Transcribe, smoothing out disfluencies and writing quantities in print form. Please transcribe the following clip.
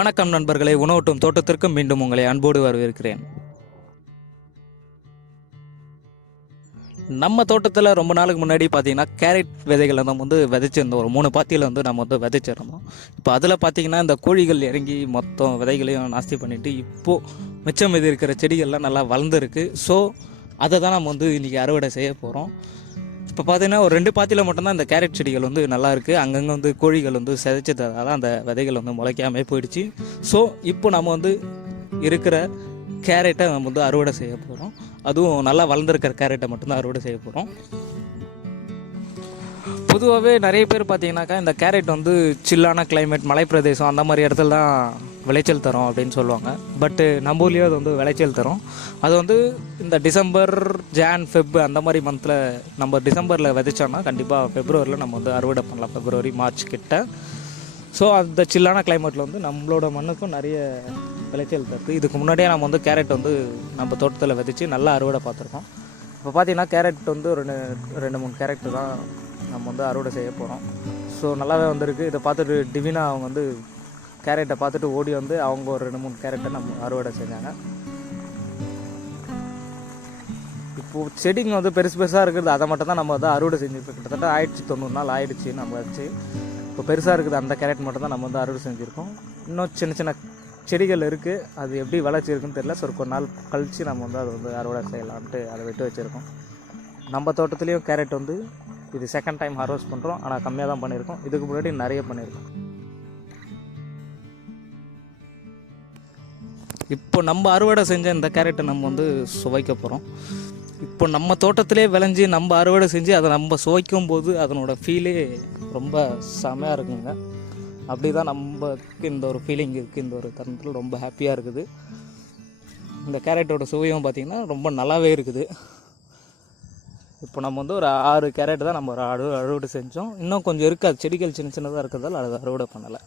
வணக்கம் நண்பர்களே, உணவூட்டும் தோட்டத்திற்கு மீண்டும் உங்களை அன்போடு வரவேற்கிறேன். நம்ம தோட்டத்தில் ரொம்ப நாளுக்கு முன்னாடி பார்த்தீங்கன்னா கேரட் விதைகளை நம்ம விதைச்சிருந்தோம். ஒரு 3 பாத்தியில் நம்ம விதைச்சிருந்தோம். இப்போ அதில் பார்த்தீங்கன்னா இந்த கோழிகள் இறங்கி மொத்தம் விதைகளையும் நாஸ்தி பண்ணிவிட்டு இப்போது மிச்சம் மீதி இருக்கிற செடிகள்லாம் நல்லா வளர்ந்துருக்கு. ஸோ அதை தான் நம்ம இன்றைக்கி அறுவடை செய்ய போகிறோம். இப்போ பார்த்தீங்கன்னா ஒரு 2 பாத்தியில் மட்டும்தான் இந்த கேரட் செடிகள் நல்லா இருக்குது. அங்கங்கே கோழிகள் சிதைச்சதால அந்த விதைகள் முளைக்காமே போயிடுச்சு. ஸோ இப்போ நம்ம இருக்கிற கேரட்டை நம்ம அறுவடை செய்ய போகிறோம். அதுவும் நல்லா வளர்ந்துருக்கிற கேரட்டை மட்டும்தான் அறுவடை செய்ய போகிறோம். பொதுவாகவே நிறைய பேர் பார்த்தீங்கன்னாக்கா இந்த கேரட் சில்லான கிளைமேட், மலைப்பிரதேசம் அந்த மாதிரி இடத்துல தான் விளைச்சல் தரும் அப்படின்னு சொல்லுவாங்க. பட்டு நம்ம ஊர்லேயே அது விளைச்சல் தரும். அது இந்த டிசம்பர், ஜான், ஃபெப் அந்த மாதிரி மந்தில் நம்ம டிசம்பரில் விதைச்சோன்னா கண்டிப்பாக ஃபெப்ரவரியில் நம்ம அறுவடை பண்ணலாம். ஃபெப்ரவரி, மார்ச் கிட்ட. ஸோ அந்த சில்லான கிளைமேட்டில் நம்மளோட மண்ணுக்கும் நிறைய விளைச்சல் தருது. இதுக்கு முன்னாடியே நம்ம கேரட் நம்ம தோட்டத்தில் விதைச்சி நல்லா அறுவடை பார்த்துருக்கோம். இப்போ பார்த்தீங்கன்னா கேரட் ஒரு 2-3 கேரட்டு தான் நம்ம அறுவடை செய்ய போகிறோம். ஸோ நல்லாவே வந்திருக்கு. இதை பார்த்துட்டு டிவினா அவங்க கேரட்டை பார்த்துட்டு ஓடி அவங்க ஒரு 2-3 கேரட்டை நம்ம அறுவடை செஞ்சாங்க. இப்போது செடிங்க பெருசு பெருசாக இருக்கிறது அதை மட்டும் தான் நம்ம அறுவடை செஞ்சுருக்கோம். கிட்டத்தட்ட 1090 நாள் ஆயிடுச்சு நம்ம வச்சு. இப்போ பெருசாக இருக்குது அந்த கேரட் மட்டும் தான் நம்ம அறுவடை செஞ்சுருக்கோம். இன்னும் சின்ன சின்ன செடிகள் இருக்குது. அது எப்படி வளர்ச்சி இருக்குன்னு தெரியல. ஸோ ஒரு நாள் கழித்து நம்ம அது அறுவடை செய்யலான்ட்டு அதை விட்டு வச்சுருக்கோம். நம்ம தோட்டத்துலேயும் கேரட் இது செகண்ட் டைம் ஹார்வெஸ்ட் பண்ணுறோம். ஆனால் கம்மியாக தான் பண்ணியிருக்கோம். இதுக்கு முன்னாடி நிறைய பண்ணியிருக்கோம். இப்போ நம்ம அறுவடை செஞ்ச இந்த கேரட்டை நம்ம சுவைக்க போகிறோம். இப்போ நம்ம தோட்டத்திலே விளைஞ்சி நம்ம அறுவடை செஞ்சு அதை நம்ம சுவைக்கும் போது அதனோட ஃபீலே ரொம்ப செமையாக இருக்குங்க. அப்படி தான் நமக்கு இந்த ஒரு ஃபீலிங் இருக்குது. இந்த ஒரு தருணத்தில் ரொம்ப ஹாப்பியாக இருக்குது. இந்த கேரட்டோட சுவையும் பார்த்திங்கன்னா ரொம்ப நல்லாவே இருக்குது. இப்போ நம்ம ஒரு 6 கேரட் தான் நம்ம அறுவடை செஞ்சோம். இன்னும் கொஞ்சம் இருக்குது. அது செடிகள் சின்ன சின்னதாக இருக்கிறதால அதை அறுவடை பண்ணலை.